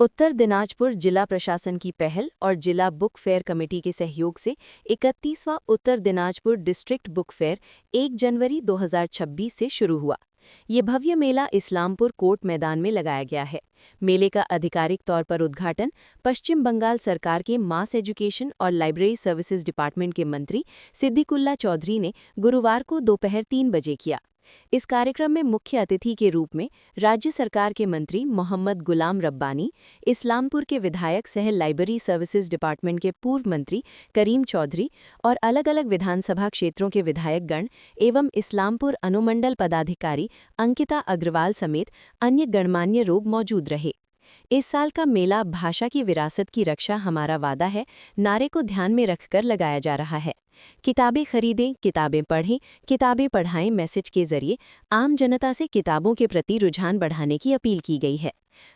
उत्तर दिनाजपुर जिला प्रशासन की पहल और जिला बुक फेयर कमेटी के सहयोग से 31वां Uttar Dinajpur district book fair 1 जनवरी 2026 से शुरू हुआ। ये भव्य मेला इस्लामपुर कोर्ट मैदान में लगाया गया है। मेले का आधिकारिक तौर पर उद्घाटन पश्चिम बंगाल सरकार के मास एजुकेशन और लाइब्रेरी सर्विसेज डिपार्टमेंट के मंत्री सिद्दीकुल्ला चौधरी ने गुरुवार को दोपहर 3 बजे किया। इस कार्यक्रम में मुख्य अतिथि के रूप में राज्य सरकार के मंत्री मोहम्मद गुलाम रब्बानी, इस्लामपुर के विधायक सह लाइब्रेरी सर्विसेज डिपार्टमेंट के पूर्व मंत्री करीम चौधरी और अलग अलग विधानसभा क्षेत्रों के विधायकगण एवं इस्लामपुर अनुमंडल पदाधिकारी अंकिता अग्रवाल समेत अन्य गणमान्य लोग मौजूद रहे। इस साल का मेला भाषा की विरासत की रक्षा हमारा वादा है नारे को ध्यान में रखकर लगाया जा रहा है। किताबें खरीदें, किताबें पढ़ें, किताबें पढ़ाएं मैसेज के जरिए आम जनता से किताबों के प्रति रुझान बढ़ाने की अपील की गई है।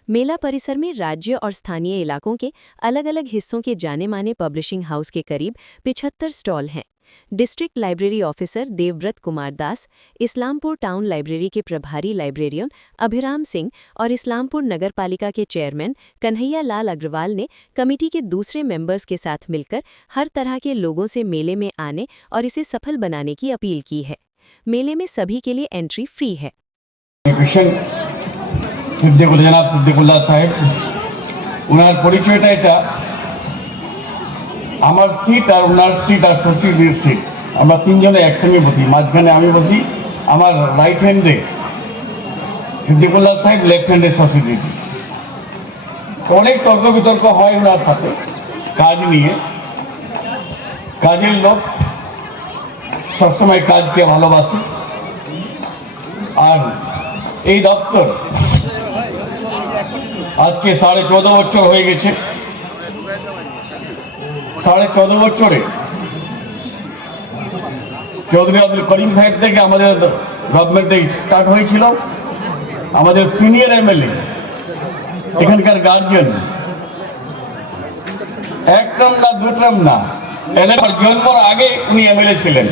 मेला परिसर में राज्य और स्थानीय इलाकों के अलग अलग हिस्सों के जाने माने पब्लिशिंग हाउस के करीब 75 स्टॉल हैं। District library officer Debabrata Kumar Das, Islampur town library के प्रभारी लाइब्रेरियन अभिराम सिंह और इस्लामपुर नगर पालिका के चेयरमैन कन्हैया लाल अग्रवाल ने कमेटी के दूसरे मेंबर्स के साथ मिलकर हर तरह के लोगों से मेले में आने और इसे सफल बनाने की अपील की है। मेले में सभी के लिए एंट्री फ्री है। सिद्दीकुल्ला साहेब उनार परिचयটা এটা আমার সিট আর ওনার সিট আর সচিবের সিট আমরা তিনজনে একসঙ্গে বসি, মাঝখানে আমি বসি, আমার রাইট হ্যান্ডে সিদ্দীকুল্লা সাহেব, লেফট হ্যান্ডে সচিব। অনেক তর্ক বিতর্ক হয় ওনার সাথে কাজ নিয়ে। কাজের লোক সবসময় কাজকে ভালোবাসে। আর এই দপ্তর আজকে 14.5 বছর হয়ে গেছে। 14.5 বছরে চৌধুরী আব্দুল করিম সাহেব থেকে আমাদের গভর্নমেন্টে স্টার্ট হয়েছিল। আমাদের সিনিয়র এমএলএ, এখানকার গার্জিয়ান, এক টার্ম না দু টার্ম না, আমার জন্মের আগে উনি এমএলএ ছিলেন।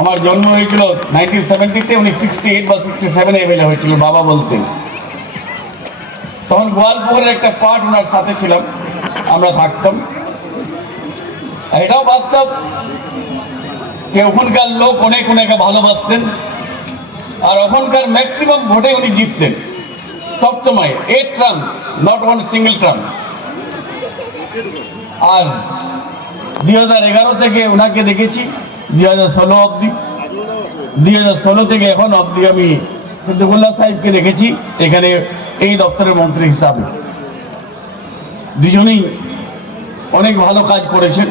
আমার জন্ম হয়েছিল 1970-তে, উনি 68 বা 67 এমএলএ হয়েছিল বাবা বলতেন। তখন গোয়ালপুরের একটা পার্ট ওনার সাথে ছিলাম, আমরা থাকতাম। এটাও বাস্তব যে ওখানকার লোক অনেক ওনাকে ভালোবাসতেন আর ওখানকার ম্যাক্সিমাম ভোটে উনি জিততেন সবসময়। 8 term, not one single term. আর 2011 থেকে ওনাকে দেখেছি 2016 অবধি। 2016 থেকে এখন অবধি আমি সিদ্দীকুল্লা সাহেবকে দেখেছি এখানে এই দপ্তরের মন্ত্রী হিসাবে। দুজনেই অনেক ভালো কাজ করেছেন।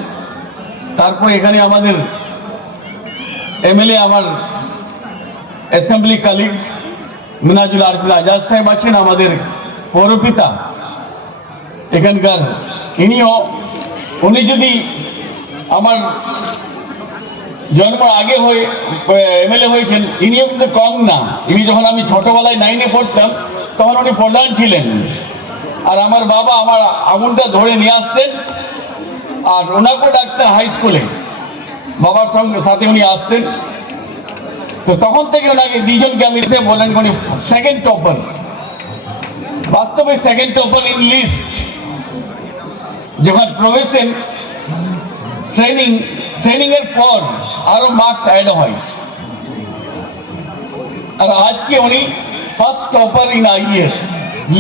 তারপর এখানে আমাদের এমএলএ, আমার অ্যাসেম্বলি কালিগ মিনাজুল আরফিন আজাদ সাহেব আছেন, আমাদের পৌরপিতা এখানকার। উনি যদি আমার জন্ম আগে হয়ে এমএলএ হয়েছেন, ইনিও কিন্তু কম না। ইনি যখন আমি ছোটবেলায় 9-এ পড়তাম তখন উনি প্রধান ছিলেন। আর আমার বাবা আমার আগুনটা ধরে নিয়ে আসতেন আর ওনাকেও ডাকতেন হাই স্কুলে, বাবার সঙ্গে সাথে উনি আসতেন। তো তখন থেকে ওনাকে দুজনকে আমি বলেন উনি সেকেন্ড টপার, বাস্তবে সেকেন্ড টপার ইন লিস্ট। যখন প্রফেশন ট্রেনিং এর পর আরো মার্কস অ্যাড হয়। আর আজকে উনি ফার্স্ট টপার ইন আইএস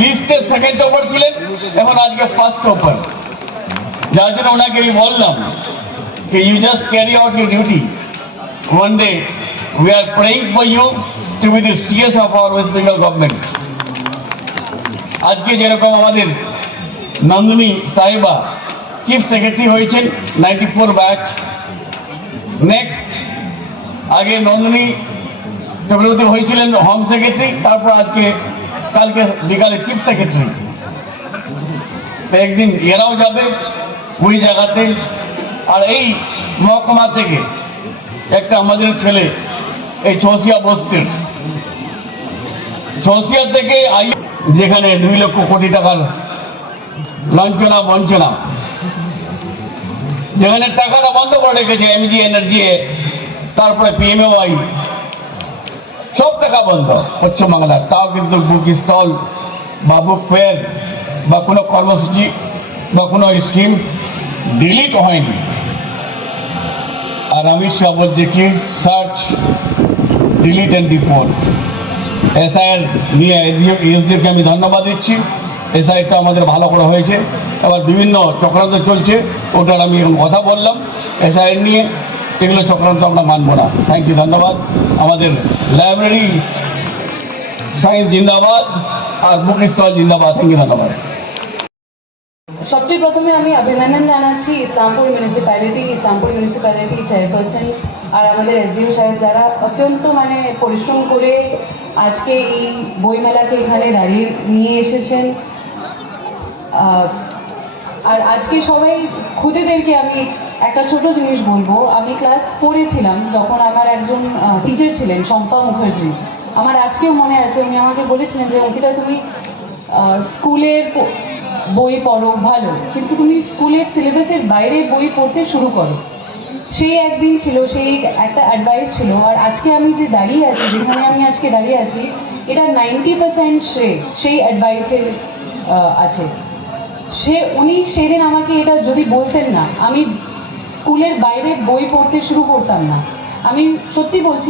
লিস্টের সেকেন্ড টপার ছিলেন, এখন আজকে ফার্স্ট টপার। যার জন্য ওনাকে আমি বললাম যে you just carry out your duty. One day we are praying for you to be the CS of our West Bengal government. আজকে যেরকম আমাদের নন্দিনী সাহেবা চিফ সেক্রেটারি হয়েছেন 94 ব্যাচ। নেক্সট আগে নন্দিনী চক্রবর্তী হয়েছিলেন হোম সেক্রেটারি, তারপর আজকে কালকে বিকালে চিফ সেক্রেটারি। একদিন এরাও যাবে ওই জায়গাতে। আর এই মহকুমা থেকে একটা আমাদের ছেলে এই চৌসিয়া বস্তির, চৌসিয়া থেকে যেখানে 2 লক্ষ কোটি টাকার লাঞ্ছনা বঞ্চনা, যেখানে টাকাটা বন্ধ করে রেখেছে এমজি এনার্জি, তারপরে পিএমওয়াই, সব টাকা বন্ধ পশ্চিমবাংলার। তাও কিন্তু বুক স্টল বা বুক ফেয়ার বা কোনো কর্মসূচি বা কোনো স্কিম ডিলিট হয়নি। আর অমিত শাহ বলছে কি search delete and report. SIR নিয়ে এসডিওকে আমি ধন্যবাদ দিচ্ছি। এসআইআরটা আমাদের ভালো করা হয়েছে। আবার বিভিন্ন চক্রান্ত চলছে, ওটার আমি এখন কথা বললাম। এসআইআর নিয়ে এগুলো চক্রান্ত আমরা মানব না। থ্যাংক ইউ, ধন্যবাদ। আমাদের লাইব্রেরি সায়েন্স জিন্দাবাদ আর বুক স্টল জিন্দাবাদ। থ্যাংক ইউ, ধন্যবাদ। সবচেয়ে প্রথমে আমি অভিনন্দন জানাচ্ছি ইসলামপুর মিউনিসিপ্যালিটি চেয়ারপারসন আর আমাদের এসডিও সাহেব, যারা অত্যন্ত পরিশ্রম করে আজকে এই বইমেলাকে এখানে দাঁড়িয়ে নিয়ে এসেছেন। আর আজকে সবাই খুদেদেরকে আমি একটা ছোট জিনিস বলবো। আমি ক্লাস 4-এ ছিলাম যখন আমার একজন টিচার ছিলেন, শম্পা মুখার্জি। আমার আজকেও মনে আছে, উনি আমাকে বলেছিলেন যে অঙ্কিতা, তুমি স্কুলের বই পড়ো ভালো, কিন্তু তুমি স্কুলের সিলেবাসের বাইরে বই পড়তে শুরু করো। সেই একদিন ছিল, সেই একটা অ্যাডভাইস ছিল। আর আজকে আমি যে দাঁড়িয়ে আছি, যেখানে আমি আজকে দাঁড়িয়ে আছি, এটা 90% সেই অ্যাডভাইসের আছে। উনি সেদিন আমাকে এটা যদি বলতেন না, আমি স্কুলের বাইরে বই পড়তে শুরু করতাম না। আমি সত্যি বলছি,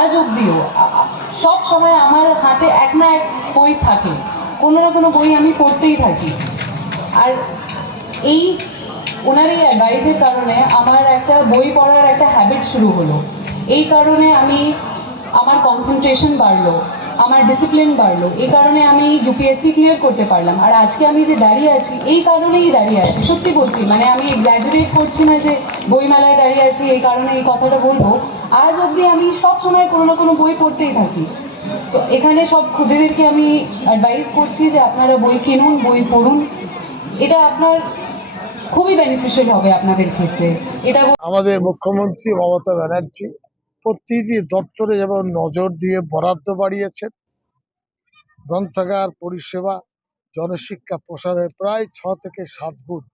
আজ অবধিও সব সময় আমার হাতে এক না এক বই থাকে, কোনো না কোনো বই আমি পড়তেই থাকি। আর এই ওনার এই অ্যাডভাইসের কারণে আমার একটা বই পড়ার একটা হ্যাবিট শুরু হলো। এই কারণে আমার কনসেন্ট্রেশন বাড়লো, আমার ডিসিপ্লিন বাড়লো। এই কারণে আমি ইউপিএসসি ক্লিয়ার করতে পারলাম। আর আজকে আমি যে দাঁড়িয়ে আছি, এই কারণেই দাঁড়িয়ে আছি। সত্যি বলছি, আমি এক্স্যাজারেট করছি না যে বইমেলায় দাঁড়িয়ে আছি এই কারণে এই কথাটা বলবো। আজ অবধি আমি সব সময় কোনো না কোনো বই পড়তেই থাকি। তো এখানে সব খুদেদেরকে আমি অ্যাডভাইস করছি যে আপনারা বই কিনুন, বই পড়ুন। এটা আপনার খুবই বেনিফিশিয়াল হবে আপনাদের ক্ষেত্রে। এটা আমাদের মুখ্যমন্ত্রী মমতা ব্যানার্জি প্রতিটি দপ্তরে যেমন নজর দিয়ে বরাদ্দ বাড়িয়েছেন, গ্রন্থাগার পরিষেবা, জনশিক্ষা প্রসারে প্রায় 6 থেকে 7 গুণ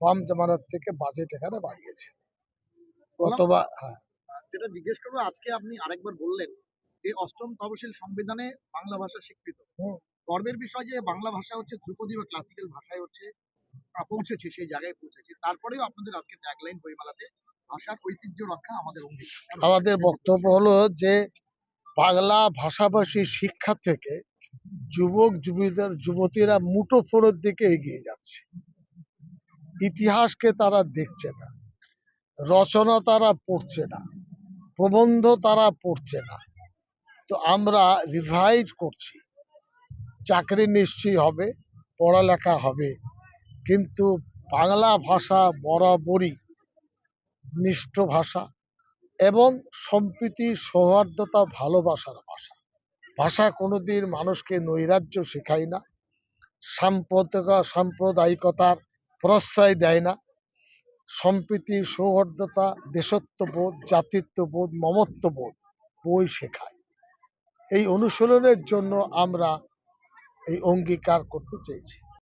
বাম জামানার থেকে বাজেট এখানে বাড়িয়েছে। গতবার যেটা জিজ্ঞেস করবো, আজকে আপনি আরেকবার বললেন যে অষ্টম তহসিল সংবিধানে বাংলা ভাষা স্বীকৃত। গর্বের বিষয় যে বাংলা ভাষা হচ্ছে ধ্রুপদী বা ক্লাসিক্যাল ভাষায় পৌঁছেছে, সেই জায়গায় পৌঁছেছে। তারপরেও আপনাদের আজকে ট্যাগলাইন বইমেলাতে ভাষার ঐতিহ্য রক্ষা আমাদের অঙ্গীকার। আমাদের বক্তব্য হলো যে বাংলা ভাষাভাষী শিক্ষা থেকে যুবতীরা মুঠোফোনের দিকে এগিয়ে যাচ্ছে। ইতিহাসকে তারা দেখছে না, রচনা তারা পড়ছে না, প্রবন্ধ তারা পড়ছে না। তো আমরা রিভাইজ করছি, চাকরি নিশ্চয়ই হবে, পড়ালেখা হবে, কিন্তু বাংলা ভাষা বরাবরই মিষ্ট ভাষা এবং সম্প্রীতি, সৌহার্দ্যতা, ভালোবাসার ভাষা। ভাষা কোনোদিন মানুষকে নৈরাজ্য শেখায় না, সাম্প্রদায়িকতার প্রশ্রয় দেয় না। সম্প্রীতি, সৌহার্দ্যতা, দেশত্ববোধ, জাতিত্ববোধ, মমত্ববোধ বই শেখায়। এই অনুশীলনের জন্য আমরা এই অঙ্গীকার করতে চেয়েছি।